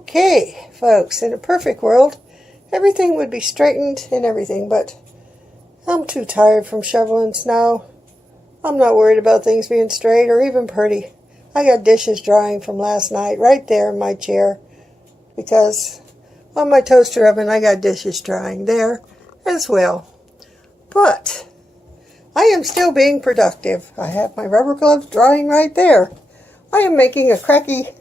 Okay, folks, in a perfect world, everything would be straightened and everything, but I'm too tired from shoveling snow. I'm not worried about things being straight or even pretty. I got dishes drying from last night right there in my chair because on my toaster oven I got dishes drying there as well. But I am still being productive. I have my rubber gloves drying right there. I am making a KRATKY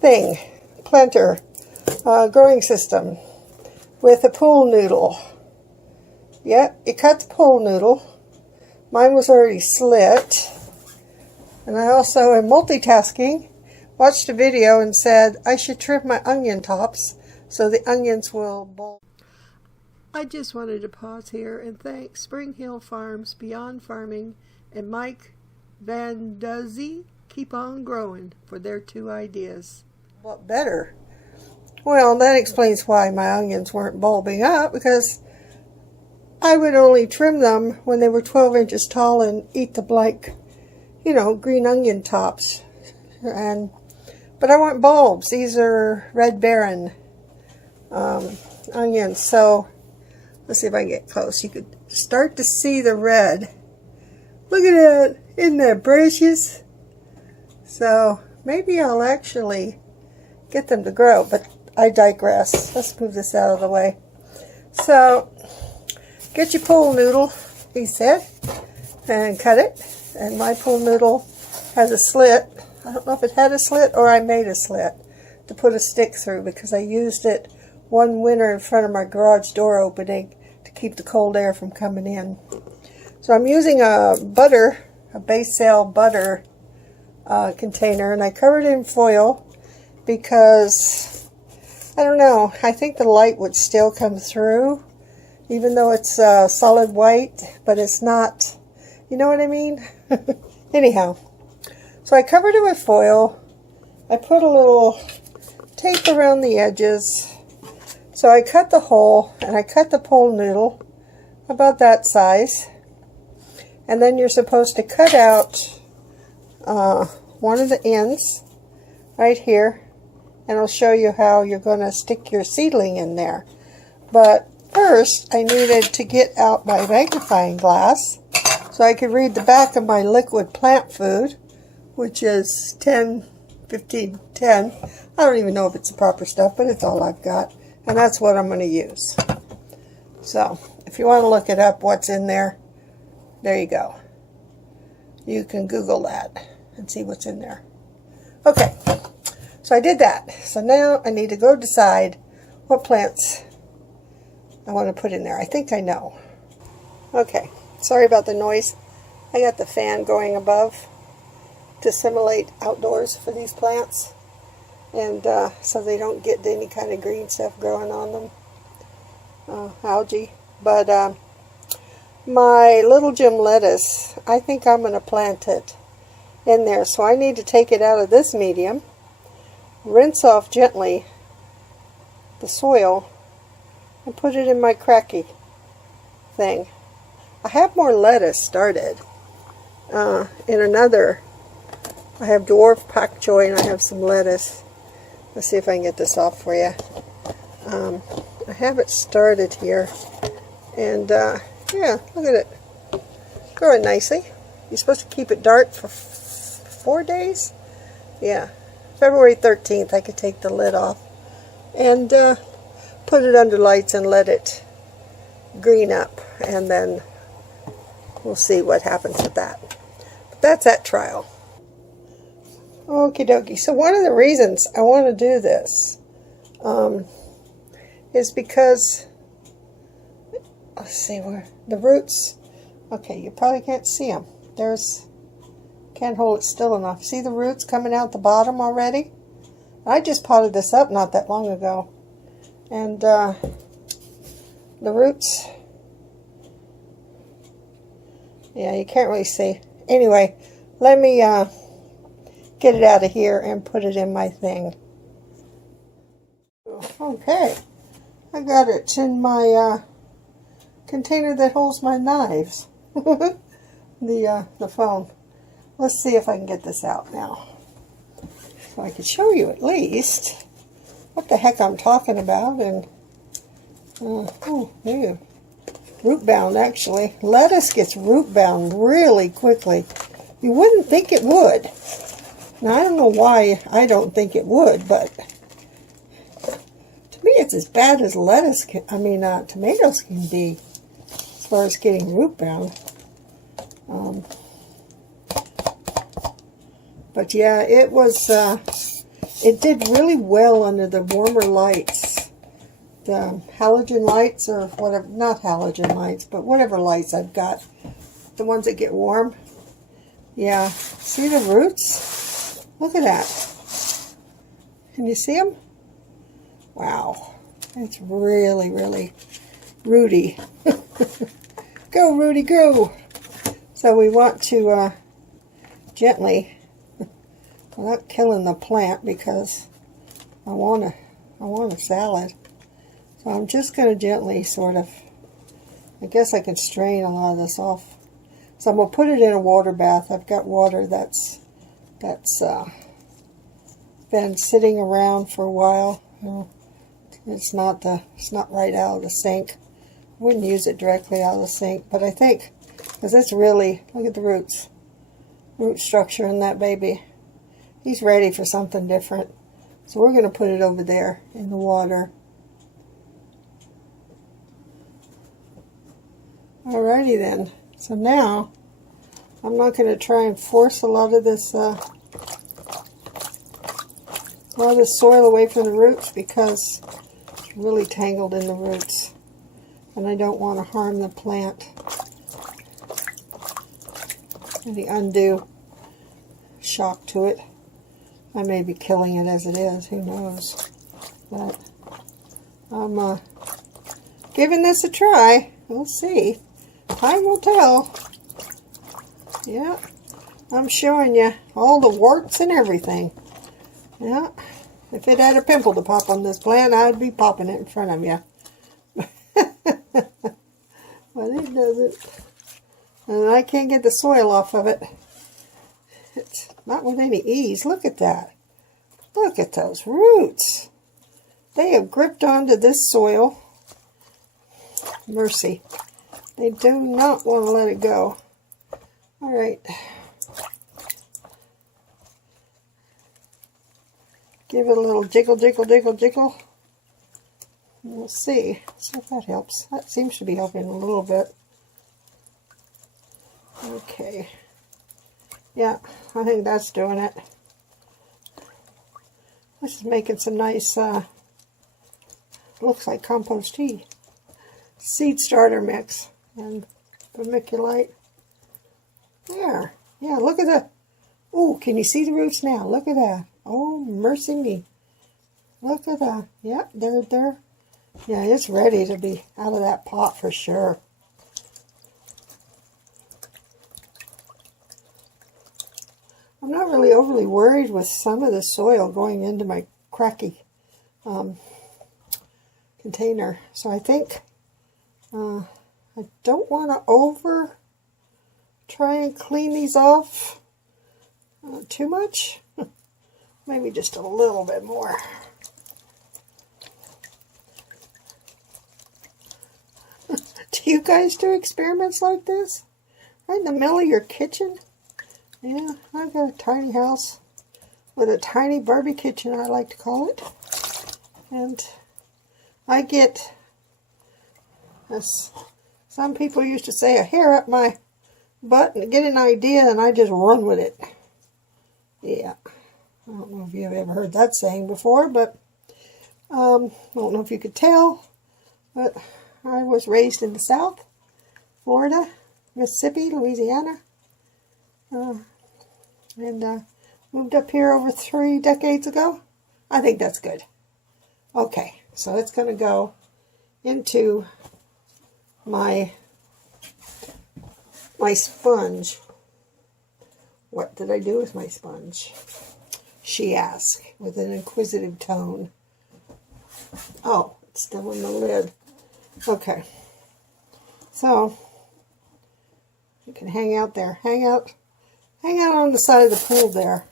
thing, planter growing system with a pool noodle. Yep, you cut the pool noodle. Mine was already slit. And I also am multitasking. Watched a video and said I should trim my onion tops so the onions will bulb. I just wanted to pause here and thank Spring Hill Farms Beyond Farming and Mike Van Duzzy Keep On Growing for their 2 ideas. What better? Well, that explains why my onions weren't bulbing up, because I would only trim them when they were 12 inches tall and eat the blank, green onion tops. But I want bulbs. These are Red Baron onions. So let's see if I can get close. You could start to see the red. Look at that. Isn't that precious? So maybe I'll actually get them to grow, but I digress. Let's move this out of the way. So get your pool noodle, he said, and cut it. And my pool noodle has a slit. I don't know if it had a slit or I made a slit to put a stick through, because I used it one winter in front of my garage door opening to keep the cold air from coming in. So I'm using a base sale butter container, and I covered it in foil because, I don't know, I think the light would still come through, even though it's solid white, but it's not, you know what I mean? Anyhow, so I covered it with foil. I put a little tape around the edges. So I cut the hole, and I cut the pool noodle about that size. And then you're supposed to cut out one of the ends right here, and I'll show you how you're going to stick your seedling in there. But first, I needed to get out my magnifying glass so I could read the back of my liquid plant food, which is 10. I don't even know if it's the proper stuff, but it's all I've got, and that's what I'm going to use. So if you want to look it up, what's in there, there you go. You can Google that and see what's in there. Okay, so I did that. So now I need to go decide what plants I want to put in there. I think I know. Okay, sorry about the noise. I got the fan going above to simulate outdoors for these plants, and so they don't get any kind of green stuff growing on them, algae. But my little gem lettuce, I think I'm going to plant it in there. So I need to take it out of this medium, rinse off gently the soil, and put it in my KRATKY thing. I have more lettuce started in another. I have dwarf pak choi, and I have some lettuce. Let's see if I can get this off for you. I have it started here, and yeah, look at it, growing nicely. You're supposed to keep it dark for 4 days. Yeah, February 13th I could take the lid off and put it under lights and let it green up, and then we'll see what happens with that. But that's at trial. Okie dokie. So one of the reasons I want to do this is because, let's see where the roots. Okay, you probably can't see them. Can't hold it still enough. See the roots coming out the bottom already? I just potted this up not that long ago, and the roots. Yeah, you can't really see. Anyway, let me get it out of here and put it in my thing. Okay, I got it in my container that holds my knives. The phone. Let's see if I can get this out now. So I could show you at least what the heck I'm talking about. And ew. Root bound, actually. Lettuce gets root bound really quickly. You wouldn't think it would. Now, I don't know why I don't think it would, but to me it's as bad as tomatoes can be as far as getting root bound. But yeah, it was, it did really well under the warmer lights. The halogen lights or whatever, not halogen lights, but whatever lights I've got. The ones that get warm. Yeah, see the roots? Look at that. Can you see them? Wow, it's really, really rooty. Go, Rudy, go! So we want to gently, without killing the plant, because I want a salad. So I'm just going to gently sort of, I guess I can strain a lot of this off. So I'm going to put it in a water bath. I've got water that's been sitting around for a while. It's not right out of the sink. I wouldn't use it directly out of the sink, but I think, because it's really, look at the roots, root structure in that baby. He's ready for something different. So we're going to put it over there in the water. Alrighty then. So now, I'm not going to try and force a lot of this soil away from the roots, because it's really tangled in the roots. And I don't want to harm the plant. Any undue shock to it. I may be killing it as it is, who knows. But I'm giving this a try. We'll see. Time will tell. Yeah, I'm showing you all the warts and everything. Yeah, if it had a pimple to pop on this plant, I'd be popping it in front of you. But it doesn't. And I can't get the soil off of it. It's not with any ease. Look at that. Look at those roots. They have gripped onto this soil. Mercy. They do not want to let it go. All right. Give it a little jiggle, jiggle, jiggle, jiggle. We'll see. See if that helps. That seems to be helping a little bit. Okay. Yeah, I think that's doing it. This is making some nice, looks like compost tea. Seed starter mix and vermiculite. There. Yeah, look at the, oh, can you see the roots now? Look at that. Oh, mercy me. Look at that. Yeah, they're, yeah, it's ready to be out of that pot for sure. I'm not really overly worried with some of the soil going into my KRATKY container. So I think I don't want to try and clean these off too much. Maybe just a little bit more. Do you guys do experiments like this? Right in the middle of your kitchen? Yeah, I've got a tiny house with a tiny Barbie kitchen, I like to call it. And I get, as some people used to say, a hair up my butt and get an idea and I just run with it. Yeah, I don't know if you've ever heard that saying before, but I don't know if you could tell, but I was raised in the South, Florida, Mississippi, Louisiana. And moved up here over 3 decades ago. I think that's good. Okay, so it's going to go into my sponge. What did I do with my sponge? She asked with an inquisitive tone. Oh, it's still in the lid. Okay, so you can hang out there. Hang out on the side of the pool there.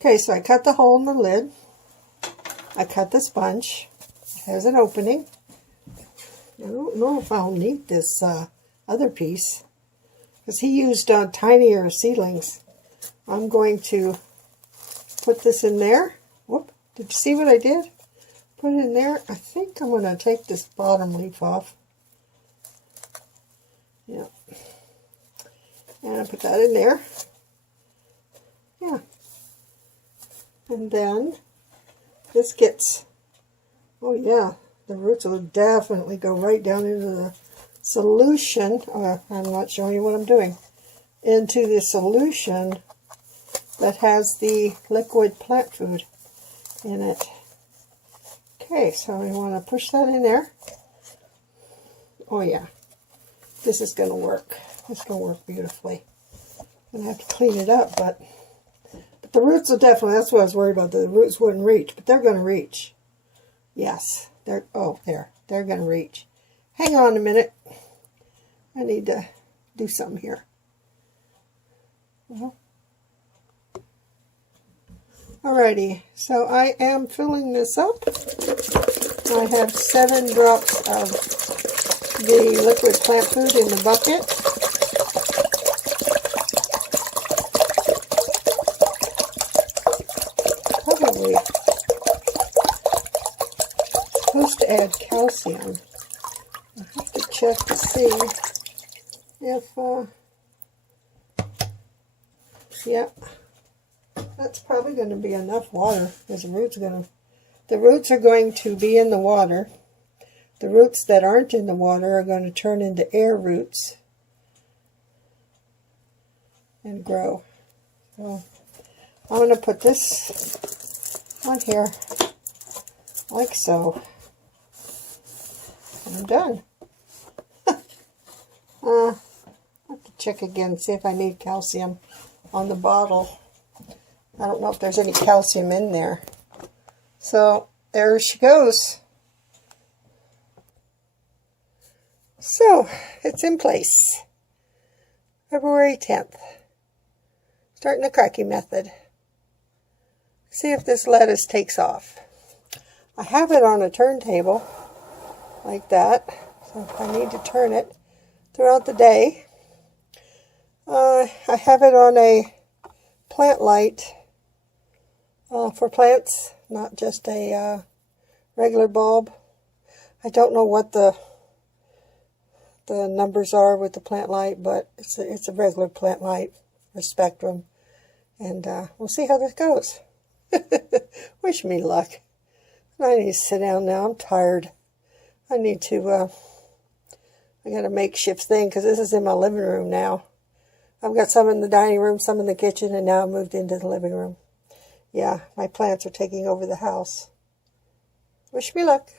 Okay, so I cut the hole in the lid. I cut the sponge. It has an opening. I don't know if I'll need this other piece, because he used tinier seedlings. I'm going to put this in there. Whoop, did you see what I did? Put it in there. I think I'm going to take this bottom leaf off. Yeah. And I put that in there. Yeah. And then this gets, oh yeah, the roots will definitely go right down into the solution. I'm not showing you what I'm doing. Into the solution that has the liquid plant food in it. Okay, so we want to push that in there. Oh yeah, this is going to work. It's going to work beautifully. I'm going to have to clean it up, but the roots will definitely, that's what I was worried about, the roots wouldn't reach, but they're going to reach. Yes, they're going to reach. Hang on a minute. I need to do something here. Alrighty, so I am filling this up. I have 7 drops of the liquid plant food in the bucket. Probably supposed to add calcium. I have to check to see if, yeah, that's probably going to be enough water, because the roots are going to be in the water. The roots that aren't in the water are going to turn into air roots and grow. So I'm going to put this on here like so. And I'm done. I have to check again, see if I need calcium on the bottle. I don't know if there's any calcium in there. So there she goes. So it's in place. February 10th. Starting the KRATKY method. See if this lettuce takes off. I have it on a turntable like that. So if I need to turn it throughout the day. I have it on a plant light for plants, not just a regular bulb. I don't know what the numbers are with the plant light, but it's a regular plant light for spectrum, and we'll see how this goes. Wish me luck. I need to sit down now. I'm tired. I need to. I got a makeshift thing, because this is in my living room now. I've got some in the dining room, some in the kitchen, and now I moved into the living room. Yeah, my plants are taking over the house. Wish me luck.